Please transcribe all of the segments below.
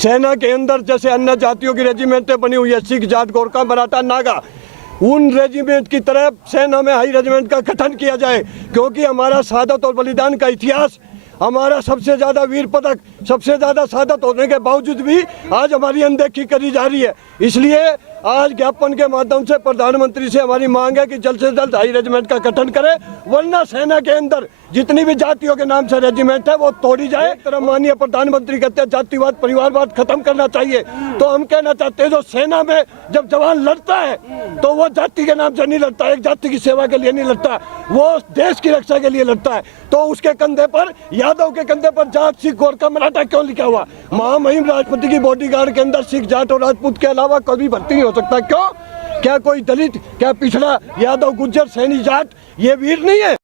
सेना के अंदर जैसे अन्य जातियों की रेजिमेंटें बनी हुई है, सिख, जाट, गोरखा, मराठा, नागा, उन रेजिमेंट की तरह सेना में हाई रेजिमेंट का गठन किया जाए, क्योंकि हमारा शहादत और बलिदान का इतिहास, हमारा सबसे ज़्यादा वीर पदक, सबसे ज़्यादा शहादत होने के बावजूद भी आज हमारी अनदेखी करी जा रही है। इसलिए आज ज्ञापन के माध्यम से प्रधानमंत्री से हमारी मांग है कि जल्द से जल्द हाई रेजिमेंट का गठन करें, वरना सेना के अंदर जितनी भी जातियों के नाम से रेजिमेंट है वो तोड़ी जाए। तरह माननीय प्रधानमंत्री कहते हैं जातिवाद, परिवारवाद खत्म करना चाहिए, तो हम कहना चाहते हैं जो सेना में जब जवान लड़ता है तो वो जाति के नाम से नहीं लड़ता, एक जाति की सेवा के लिए नहीं लड़ता, वो देश की रक्षा के लिए लड़ता है। तो उसके कंधे पर, यादव के कंधे पर जाट, सिख, गोरखा, मराठा क्यों लिखा हुआ? महामहिम राष्ट्रपति की बॉडीगार्ड के अंदर सिख, जाट और राजपूत के अलावा कभी भर्ती नहीं हो सकता। क्यों? क्या कोई दलित, क्या पिछड़ा, यादव, गुज्जर, सैनी, जाट ये वीर नहीं है?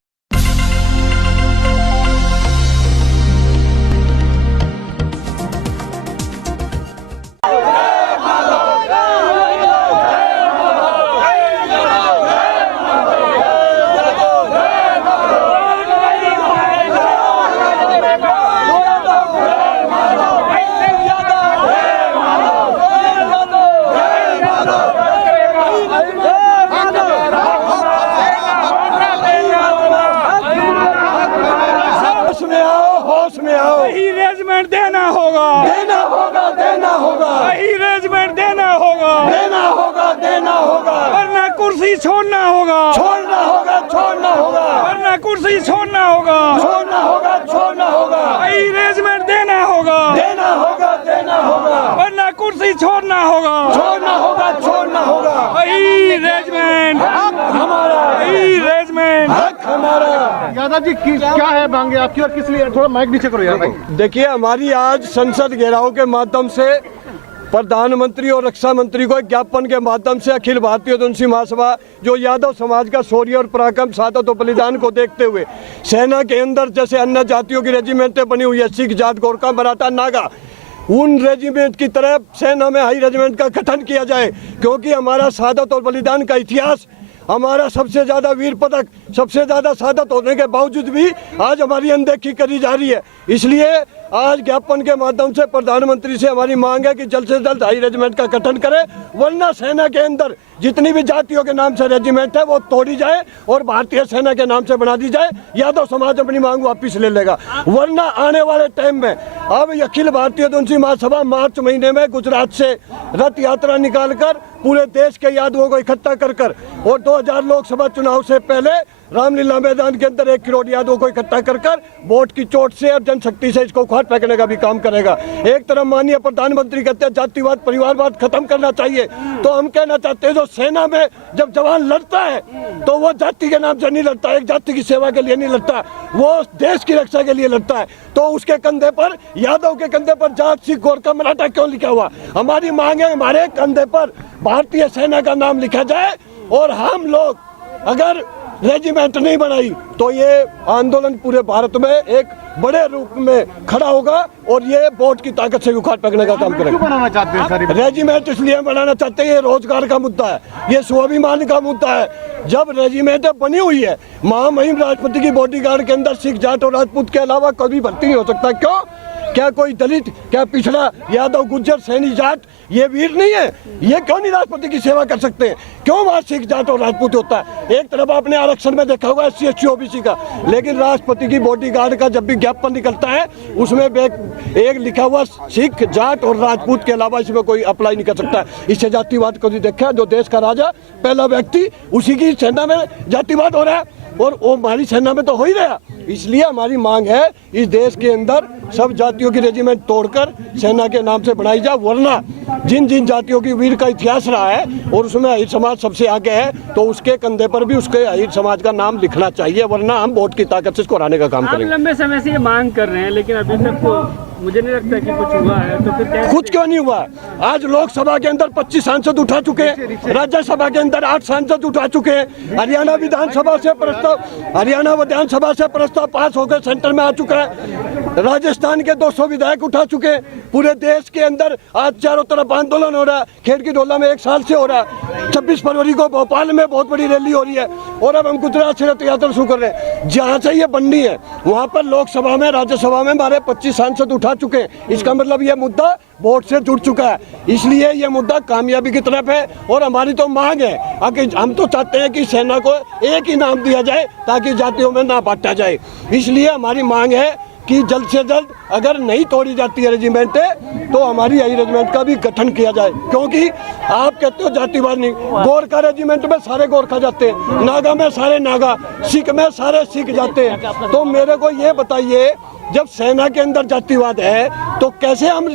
वही रेजिमेंट देना होगा, देना होगा, देना होगा, वही रेजिमेंट देना होगा, देना होगा, देना होगा, वरना कुर्सी छोड़ना होगा, छोड़ना होगा, छोड़ना होगा, वरना कुर्सी छोड़ना होगा, छोड़ना होगा, छोड़ना होगा, वही रेजिमेंट देना होगा, देना होगा, देना होगा, वरना कुर्सी छोड़ना होगा, छोड़ना होगा, छोड़ना होगा, वही रेजिमेंट हमारा, वही रेजिमेंट हक हमारा। यादव जी क्या है मांगे आपकी और किस लिए? थोड़ा माइक नीचे करो यार भाई। देखिए, हमारी आज संसद घेराव के माध्यम से प्रधानमंत्री और रक्षा मंत्री को एक ज्ञापन के माध्यम से अखिल भारतीय जनसी महासभा जो यादव समाज का शौर्य और पराक्रम, शहादत और बलिदान को देखते हुए सेना के अंदर जैसे अन्य जातियों की रेजिमेंटें बनी हुई है, सिख, जाट, गोरखा, मराठा, नागा, उन रेजिमेंट की तरह सेना में हाई रेजिमेंट का गठन किया जाए, क्योंकि हमारा शहादत और बलिदान का इतिहास, हमारा सबसे ज़्यादा वीर पदक, सबसे ज़्यादा शहादत होने के बावजूद भी आज हमारी अनदेखी करी जा रही है। इसलिए आज ज्ञापन के माध्यम से प्रधानमंत्री से हमारी मांग है कि जल्द से जल्द हाई रेजिमेंट का गठन करें, वरना सेना के अंदर जितनी भी जातियों के नाम से रेजिमेंट है वो तोड़ी जाए और भारतीय सेना के नाम से बना दी जाए। यादव समाज अपनी मांग वापिस ले लेगा, वरना आने वाले टाइम में अब अखिल भारतीय जनसी महासभा मार्च महीने में गुजरात से रथ यात्रा निकालकर पूरे देश के यादवों को इकट्ठा कर और 2000 लोकसभा चुनाव से पहले रामलीला मैदान के अंदर 1 करोड़ यादवों को इकट्ठा कर वोट की चोट से और जनशक्ति से इसको उखाड़ फेंकने का भी काम करेगा। एक तरफ माननीय प्रधानमंत्री कहते हैं जातिवाद, परिवारवाद खत्म करना चाहिए, तो हम कहना चाहते हैं जो सेना में जब जवान लड़ता है तो वो जाति के नाम से नहीं लड़ता, एक जाति की सेवा के लिए नहीं लड़ता, वो देश की रक्षा के लिए लड़ता है। तो उसके कंधे पर, यादव के कंधे पर जाट, सिख, गोरखा, मराठा क्यों लिखा हुआ? हमारी मांग है हमारे कंधे पर भारतीय सेना का नाम लिखा जाए, और हम लोग अगर रेजिमेंट नहीं बनाई तो ये आंदोलन पूरे भारत में एक बड़े रूप में खड़ा होगा और ये वोट की ताकत से उखाड़ फेंकने का काम करेगा। क्यों बनाना चाहते हैं सारी? रेजिमेंट इसलिए बनाना चाहते हैं, ये रोजगार का मुद्दा है, ये स्वाभिमान का मुद्दा है। जब रेजिमेंट बनी हुई है, महामहिम राष्ट्रपति की बॉडीगार्ड के अंदर सिख, जाट और राजपूत के अलावा कभी भर्ती नहीं हो सकता। क्यों? क्या कोई दलित, क्या पिछड़ा, यादव, गुज्जर, सैनी, जाट ये वीर नहीं है? ये क्यों नहीं राष्ट्रपति की सेवा कर सकते हैं? क्यों वहाँ सिख, जाट और राजपूत होता है? एक तरफ आपने आरक्षण में देखा होगा SC, ST, OBC का, लेकिन राष्ट्रपति की बॉडीगार्ड का जब भी ज्ञापन निकलता है उसमें एक लिखा हुआ सिख, जाट और राजपूत के अलावा इसमें कोई अप्लाई नहीं कर सकता। इससे जातिवाद को देखा, जो देश का राजा पहला व्यक्ति, उसी की सेना में जातिवाद हो रहा है और वो हमारी सेना में तो हो ही रहा। इसलिए हमारी मांग है इस देश के अंदर सब जातियों की रेजिमेंट तोड़कर सेना के नाम से बनाई जाए, वरना जिन जिन जातियों की वीर का इतिहास रहा है और उसमें अहिर समाज सबसे आगे है, तो उसके कंधे पर भी उसके अहिर समाज का नाम लिखना चाहिए, वरना हम वोट की ताकत से इसको हराने का काम करेंगे। लंबे समय से ये मांग कर रहे हैं, लेकिन अभी तक तो मुझे नहीं लगता कि कुछ हुआ है, तो फिर क्या? कुछ क्यों नहीं हुआ? आज लोकसभा के अंदर 25 सांसद उठा चुके हैं, राज्यसभा के अंदर 8 सांसद उठा चुके हैं, हरियाणा विधानसभा से प्रस्ताव पास होकर सेंटर में आ चुका है, राजस्थान के 200 विधायक उठा चुके हैं। पूरे देश के अंदर आज चारों तरफ आंदोलन हो रहा है, खेड़ की ढोला में 1 साल से हो रहा है। 26 फरवरी को भोपाल में बहुत बड़ी रैली हो रही है और अब हम गुजरात से रथ यात्रा शुरू कर रहे हैं। जहाँ से ये बननी है वहाँ पर लोकसभा में, राज्यसभा में हमारे 25 सांसद उठा चुके हैं। इसका मतलब ये मुद्दा वोट से जुड़ चुका है, इसलिए ये मुद्दा कामयाबी की तरफ है। और हमारी तो मांग है कि हम तो चाहते हैं कि सेना को एक ही नाम दिया जाए ताकि जातियों में ना बांटा जाए। इसलिए हमारी मांग है कि जल्द से जल्द अगर नहीं तोड़ी जाती है रेजिमेंट तो हमारी आई रेजिमेंट का भी गठन किया जाए, क्योंकि आप कहते हो जातिवाद नहीं, गोरखा रेजिमेंट में सारे गोरखा जाते हैं, नागा में सारे नागा, सिख में सारे सिख जाते हैं। तो मेरे को ये बताइए, जब सेना के अंदर जातिवाद है तो कैसे हम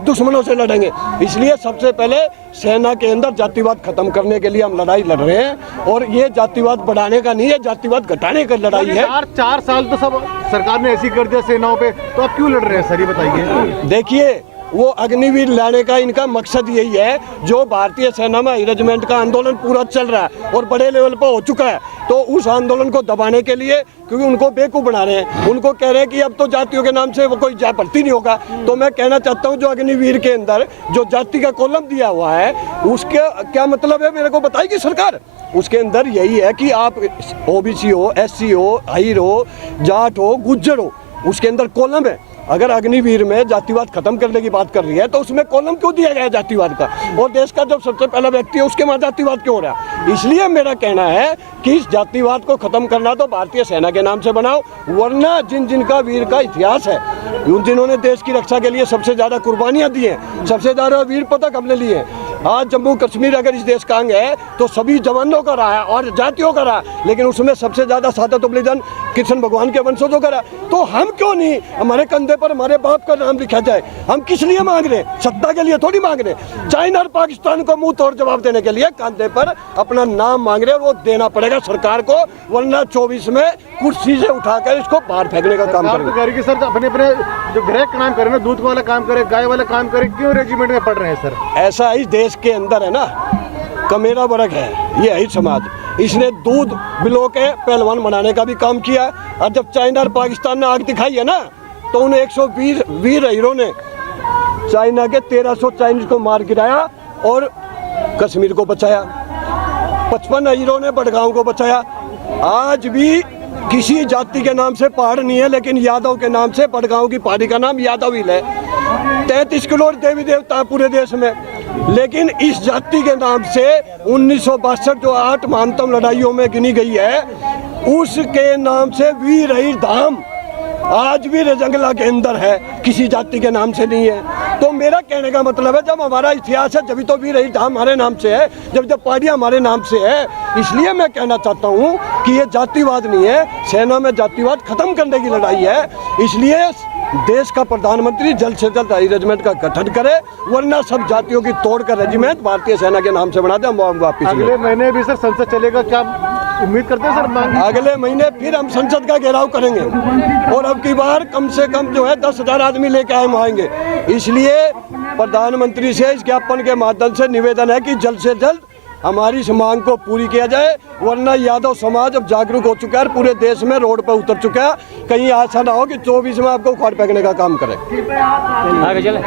दुश्मनों से लड़ेंगे? इसलिए सबसे पहले सेना के अंदर जातिवाद खत्म करने के लिए हम लड़ाई लड़ रहे हैं और ये जातिवाद बढ़ाने का नहीं है, जातिवाद घटाने का लड़ाई है। 4 साल तो सब सरकार ने ऐसी कर दिया सेनाओं पे, तो आप क्यों लड़ रहे हैं सर, ये बताइए। देखिए, वो अग्निवीर लाने का इनका मकसद यही है। जो भारतीय सेना में रेजिमेंट का आंदोलन पूरा चल रहा है और बड़े लेवल पर हो चुका है, तो उस आंदोलन को दबाने के लिए, क्योंकि उनको बेवकूफ़ बना रहे हैं, उनको कह रहे हैं कि अब तो जातियों के नाम से वो कोई भर्ती नहीं होगा। तो मैं कहना चाहता हूँ, जो अग्निवीर के अंदर जो जाति का कॉलम दिया हुआ है उसके क्या मतलब है मेरे को बताएगी सरकार। उसके अंदर यही है कि आप ओबीसी हो, एससी हो, हाइर हो, जाट हो, गुज्जर हो, उसके अंदर कॉलम है। अगर अग्निवीर में जातिवाद खत्म करने की बात कर रही है तो उसमें कॉलम क्यों दिया गया है जातिवाद का? और देश का जब सबसे पहला व्यक्ति है उसके वहाँ जातिवाद क्यों हो रहा है? इसलिए मेरा कहना है कि इस जातिवाद को खत्म करना तो भारतीय सेना के नाम से बनाओ, वरना जिनका वीर का इतिहास है, जिन्होंने देश की रक्षा के लिए सबसे ज़्यादा कुर्बानियाँ दी हैं, सबसे ज़्यादा वीर पदक हमने लिए हैं। आज जम्मू कश्मीर अगर इस देश का अंग है तो सभी जवानों का रहा है और जातियों का रहा, लेकिन उसमें सबसे ज़्यादा शहादत बलिदान कृष्ण भगवान के वंशजों का रहा। तो हम क्यों नहीं, हमारे कंधे पर हमारे बाप का नाम लिखा जाए? हम किस लिए मांग रहे हैं? सत्ता के लिए थोड़ी मांग रहे हैं। चाइना और पाकिस्तान को मुंह तोड़ जवाब देने के लिए कंधे पर अपना नाम मांग रहे हैं, और वो देना पड़ेगा सरकार को, वरना 24 में कुर्सी से उठाकर इसको बाहर फेंकने का काम करेंगे। सर अपने अपने जो गृह का काम करे ना, दूध वाला काम करे, गाय वाला काम करे, क्यों रेजिमेंट में पढ़ रहे हैं सर? ऐसा इस देश के अंदर है ना, कमेरा वर्ग है, ये है समाज, इसने दूध बिलो के पहलवान बनाने का भी काम किया। और जब चाइना और पाकिस्तान ने आग दिखाई है ना, तो उन 120 वीर हीरों ने चाइना के 1300 चाइनीज को मार गिराया और कश्मीर को बचाया। 55 हीरों ने बड़गांव को बचाया। आज भी किसी जाति के नाम से पहाड़ नहीं है, लेकिन यादव के नाम से बड़गांव की पहाड़ी का नाम यादव हिल है। 33 करोड़ देवी देवता पूरे देश में, लेकिन इस जाति के नाम से 1962 जो 8 महानतम लड़ाइयों में गिनी गई है, उसके नाम से वीर हईर धाम आज भी रजंगला के अंदर है, किसी जाति के नाम से नहीं है। तो मेरा कहने का मतलब है, जब हमारा इतिहास है जब तो वीर हईर धाम हमारे नाम से है, जब पहाड़ियाँ हमारे नाम से है। इसलिए मैं कहना चाहता हूँ कि ये जातिवाद नहीं है, सेना में जातिवाद खत्म करने की लड़ाई है। इसलिए देश का प्रधानमंत्री जल्द से जल्द हाई रेजिमेंट का गठन करे, वरना सब जातियों की तोड़ कर रेजिमेंट भारतीय सेना के नाम से बना दे। हम वापिस अगले महीने भी सर संसद चलेगा, क्या उम्मीद करते हैं सर? अगले महीने फिर हम संसद का घेराव करेंगे और अब की बार कम से कम जो है 10,000 आदमी लेके हम आएंगे। इसलिए प्रधानमंत्री से इस ज्ञापन के माध्यम से निवेदन है कि जल्द से जल्द हमारी इस मांग को पूरी किया जाए, वरना यादव समाज अब जागरूक हो चुका है, पूरे देश में रोड पर उतर चुका है। कहीं ऐसा ना हो कि 24 में आपको उखाड़ फेंकने का काम करे। आगे चले।